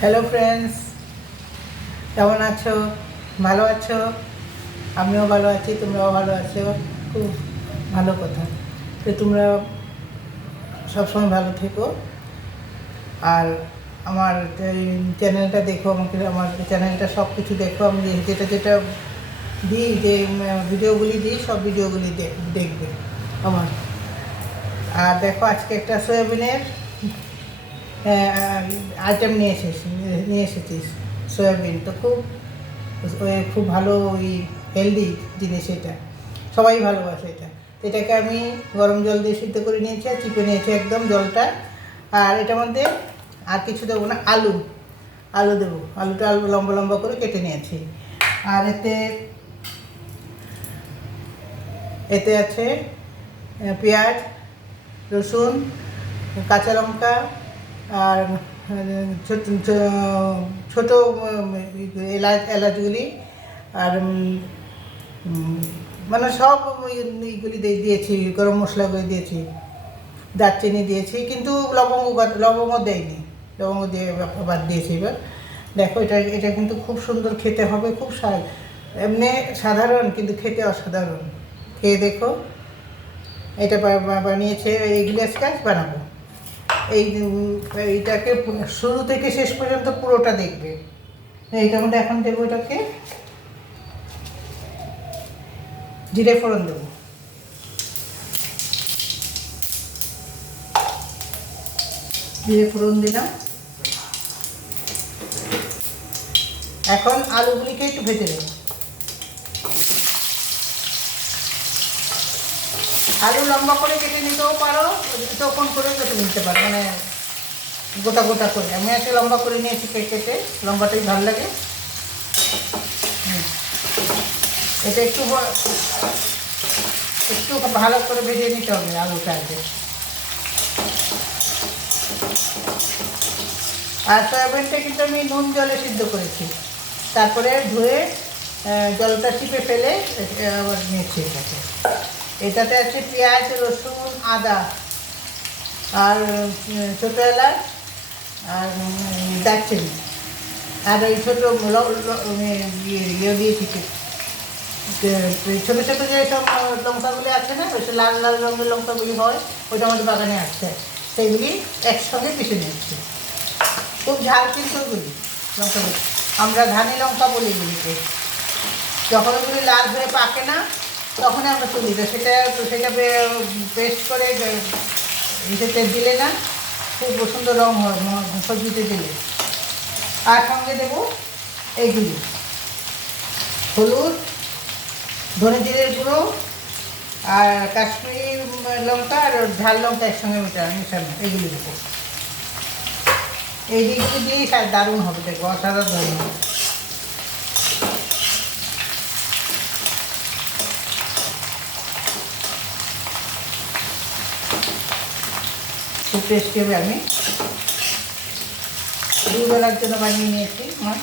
Hello friends, কেমন আছো? ভালো আছো? আমিও ভালো আছি, তোমরাও ভালো আছো। খুব ভালো কথা। তো তোমরা সবসময় ভালো থেকো। আর আমার চ্যানেলটা দেখো, আমার চ্যানেলটা সব কিছু দেখো। আমি যেটা যেটা দিই, যে ভিডিওগুলি দিই, সব ভিডিওগুলি দেখবে আমার। আর দেখো, আজকে একটা সয়াবিনের আইটেম নিয়ে এসেছিস। সয়াবিন তো খুব ভালো, ওই হেলদি জিনিস। এটা সবাই ভালোবাসে। এটাকে আমি গরম জল দিয়ে সিদ্ধ করে নিয়েছি আর চিপে নিয়েছি একদম জলটা। আর এটার মধ্যে আর কিছু দেবো না, আলু দেবো। আলুটা লম্বা লম্বা করে কেটে নিয়েছি। আর এতে আছে পেঁয়াজ, রসুন, কাঁচা লঙ্কা, আর ছোটো ছোটো এলাচগুলি, আর মানে সব এইগুলি দিয়েছি, গরম মশলাগুলি দিয়েছি, দারচিনি দিয়েছি, কিন্তু লবঙ্গ দেয়নি। লবঙ্গ দিয়ে বাদ দিয়েছি। এবার দেখো, এটা কিন্তু খুব সুন্দর খেতে হবে, খুব এমনি সাধারণ, কিন্তু খেতে অসাধারণ। খেয়ে দেখো। এটা বানিয়েছে, এই গ্লাস কাজ বানাবো। এইটাকে শুরু থেকে শেষ পর্যন্ত পুরোটা দেখবে। এইটার মধ্যে এখন দেবো, এটাকে জিরে ফোড়ন দেবো। জিরে ফোড়ন দিলাম। এখন আলুগুলিকে একটু ভেজে নেব। আলু লম্বা করে কেটে নিতেও পারো, তখন করে কেটে নিতে পারো, মানে গোটা গোটা করে। আমি একটা লম্বা করে নিয়েছি কেটে, লম্বাটাই ভালো লাগে। এটা একটু ভালো করে ভেজে নিতে হবে আলুটা আগে। আর সয়াবিনটা কিন্তু আমি নুন জলে সিদ্ধ করেছি, তারপরে ধুয়ে জলটা চিপে ফেলে আবার নিয়েছি এটাতে আছে পেঁয়াজ, রসুন, আদা, আর ছোটো এলাচ, আর দারচিনি, আর ওই ছোটো দিয়েছি, ছোটো ছোটো যে সব লঙ্কাগুলি আছে না, ওই লাল লাল রঙের লঙ্কাগুলি হয়, ওইটা আমাদের বাগানে আছে, সেইগুলি একসঙ্গে পিষে নিচ্ছি। খুব ঝাল কিন্তু ওগুলি লঙ্কাগুলি, আমরা ধানি লঙ্কা বলি এগুলিকে। যখন ওগুলি লাল হয়ে পাকে না, তখনই আমরা তুলি। সেটা পেস্ট করে এটাতে দিলে না, খুব সুন্দর রঙ হয় সবজিতে দিলে। আর সঙ্গে দেবো এইগুলি: হলুদ, ধনে জিরের গুঁড়ো, আর কাশ্মীরি লঙ্কা, আর ঝাল লঙ্কা একসঙ্গে মেশানো, এইগুলি দেবো। এই দিকগুলি দিয়েই দারুণ হবে, দেখবো অসাধারণ হবে। খুব টেস্টি হবে। আমি দুবেলার জন্য বানিয়ে নিয়েছি। আমার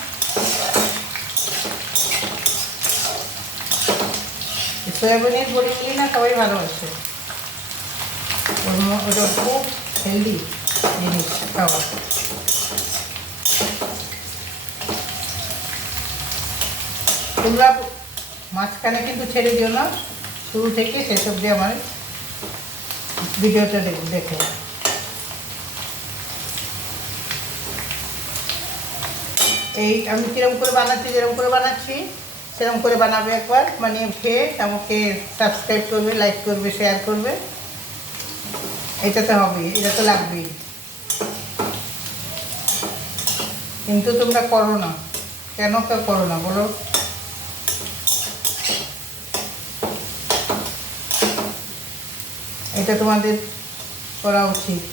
সয়াবিনের বড়িগুলি না সবাই ভালোবাসে। ওটা খুব হেলদি জিনিস খাওয়া। তোমরা মাঝখানে কিন্তু ছেড়ে দিও না, শুরু থেকে শেষ অবধি আমার ভিডিওটা দেখো। এই আমি কীরকম করে বানাচ্ছি, যেরকম করে বানাচ্ছি সেরকম করে বানাবে একবার, বানিয়ে খেয়ে আমাকে সাবস্ক্রাইব করবে, লাইক করবে, শেয়ার করবে। এটা তো হবেই, এটা তো লাগবেই। কিন্তু তোমরা করো না কেন? করো না বলো? এটা তোমাদের করা উচিত,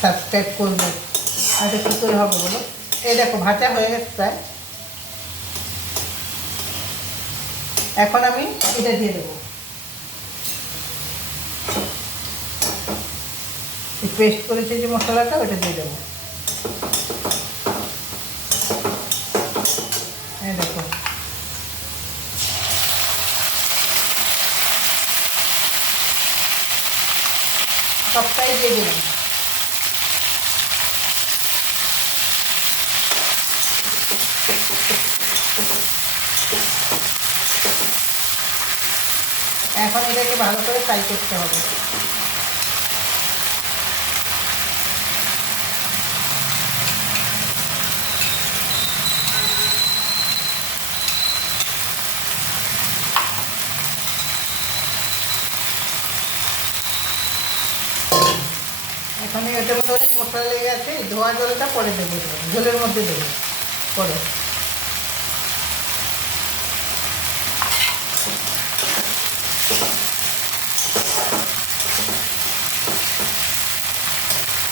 সাবস্ক্রাইব করবে। এটা কী করে হবে বলো? এই দেখো, ভাজা হয়ে গেছে প্রায়। এখন আমি এটা দিয়ে দেবো, পেস্ট করেছি যে মশলাটা, ওটা দিয়ে দেবো। এই দেখো, সবটাই দিয়ে দিলাম। এখন এটাকে ভালো করে ফ্রাই করতে হবে। এখানে এটার মধ্যে অনেক মশলা লেগে আছে, ধোয়া জলটা পরে দেবো, ঝোলের মধ্যে দেবো পরে।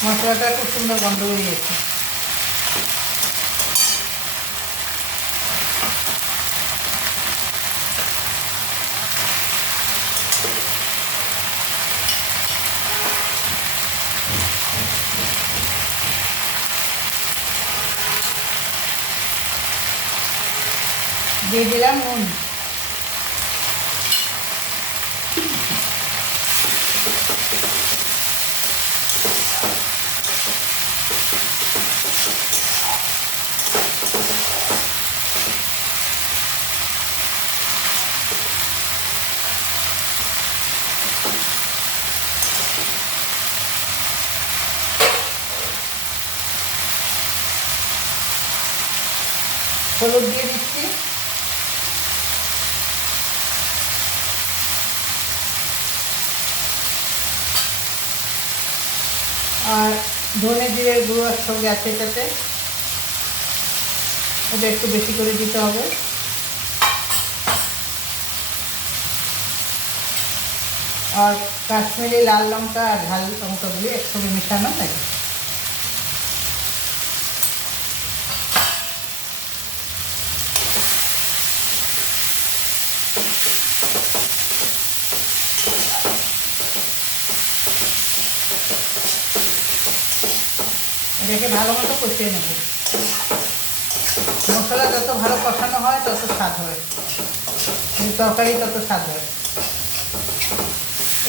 মশলাটা খুব সুন্দর গন্ধ বেরিয়েছে। দিয়ে দিলাম নুন। হলুদ দিয়ে দিচ্ছি। আর ধনে জিরে গুঁড়ো একসঙ্গে আছে এটাতে, এটা একটু বেশি করে দিতে হবে। আর কাশ্মীরি লাল লঙ্কা আর ঝাল লঙ্কাগুলি একসঙ্গে মেশানো থাকে। এটাকে ভালো মতো কষিয়ে নেব। মশলা যত ভালো কষানো হয় তত স্বাদ হয়, তরকারি তত স্বাদ হয়।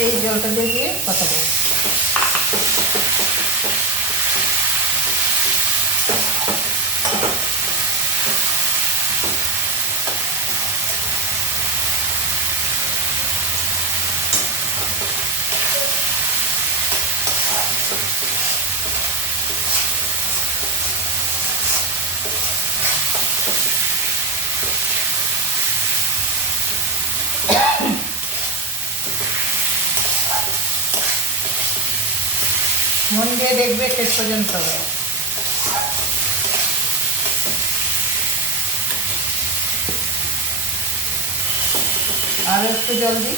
এই জলটা দিয়ে কষাবো। মন দিয়ে দেখবে শেষ পর্যন্ত। আর একটু জল দিই।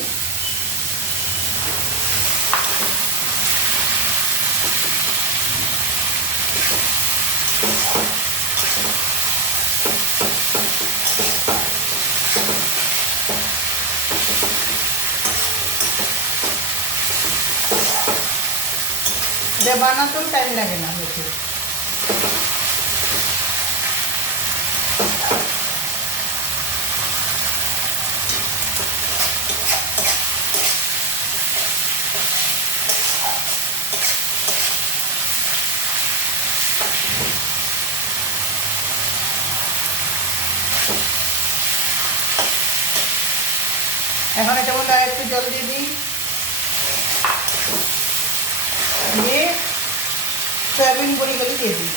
এটা বানাতেও টাইম লাগে না বেশি। এখন এটা মধ্যে আর একটু জল দিয়ে দিই, দিয়ে সয়াবিন বড়িগুলি দিয়ে দিই।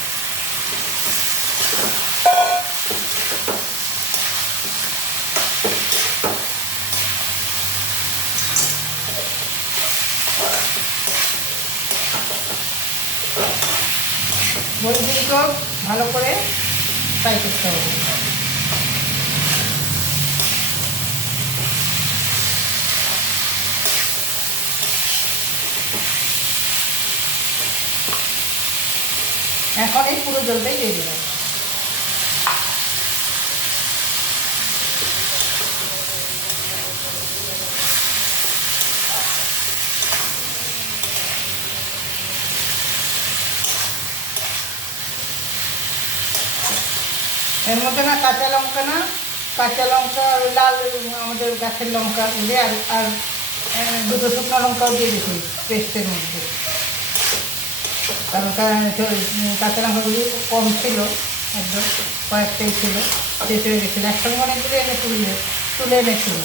বড়িগুলিকেও ভালো করে ফ্রাই করতে হবে। এখন এই পুরো জলটাই দিয়ে দিলাম। এর মধ্যে না কাঁচা লঙ্কা আর লাল আমাদের গাছের লঙ্কা দিয়ে আর দুটো শুকনো লঙ্কাও দিয়ে দিচ্ছি পেস্টের মধ্যে। কারণ কাঁচা লঙ্কাগুলি কম ছিল, একদম কয়েকটাই ছিল, শেষ হয়ে গেছিলো। একসঙ্গে অনেকগুলো তুলে এনেছিল।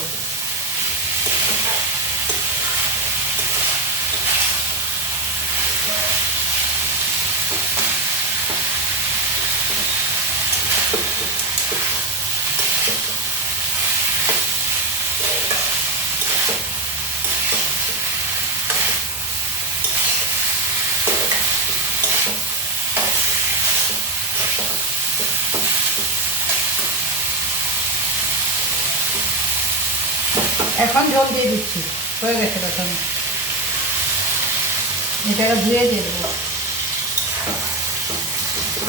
এখন ঝোল দিয়ে দিচ্ছি, হয়ে গেছে তখন এটাকে ধুয়ে দিয়ে দেবো।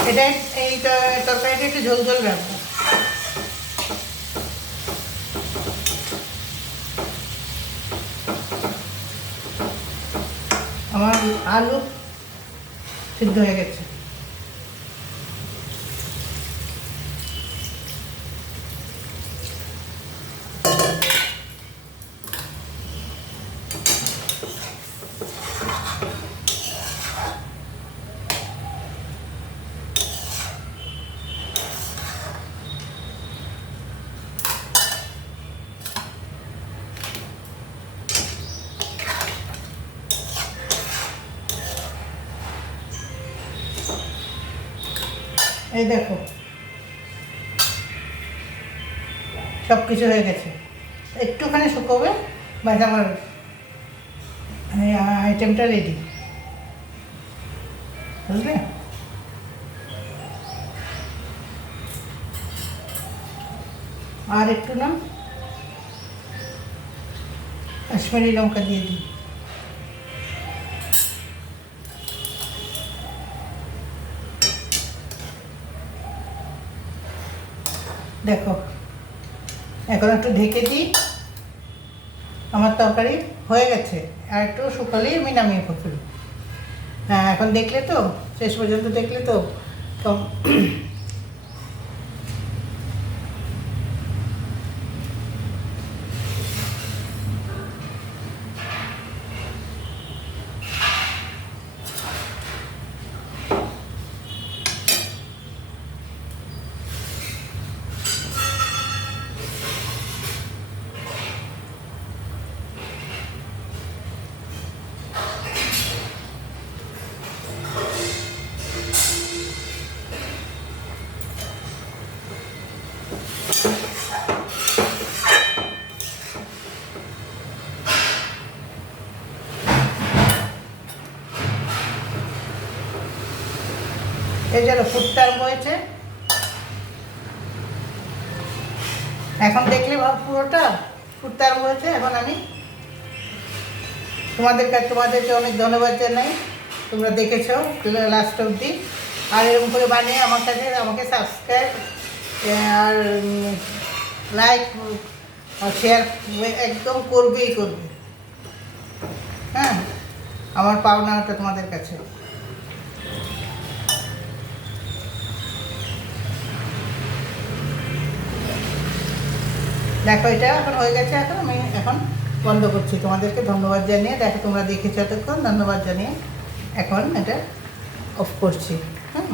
এটা এই তরকারিটা একটু ঝোল ঝোল রাখবো। আমার আলু সিদ্ধ হয়ে গেছে। এই দেখো সব কিছু হয়ে গেছে, একটুখানি শুকোবে, বাস আমার আইটেমটা রেডি, বুঝলে? আর একটু না কাশ্মীরি লঙ্কা দিয়ে দিই। দেখো এখন একটু ঢেকে দিই, আমার তরকারি হয়ে গেছে, আর একটু শুকালেই আমি নামিয়ে ফেলি। হ্যাঁ এখন দেখলে তো, শেষ পর্যন্ত দেখলে তো এই যেন ফুটতে আরম্ভ হয়েছে। এখন দেখলে পুরোটা ফুটতে আরম্ভ হয়েছে। এখন আমি তোমাদেরকে অনেক ধন্যবাদ জানাই, তোমরা দেখেছো লাস্ট অবধি, আর এরকম করে বানিয়ে আমাকে সাবস্ক্রাইব আর লাইক আর শেয়ার একদম করবেই করবে। হ্যাঁ আমার পাওনাটা তোমাদের কাছে। দেখো এটা এখন হয়ে গেছে, এখন আমি বন্ধ করছি, তোমাদেরকে ধন্যবাদ জানিয়ে। দেখো তোমরা দেখেছো এতক্ষণ, ধন্যবাদ জানিয়ে এখন এটা অফ করছি। হ্যাঁ।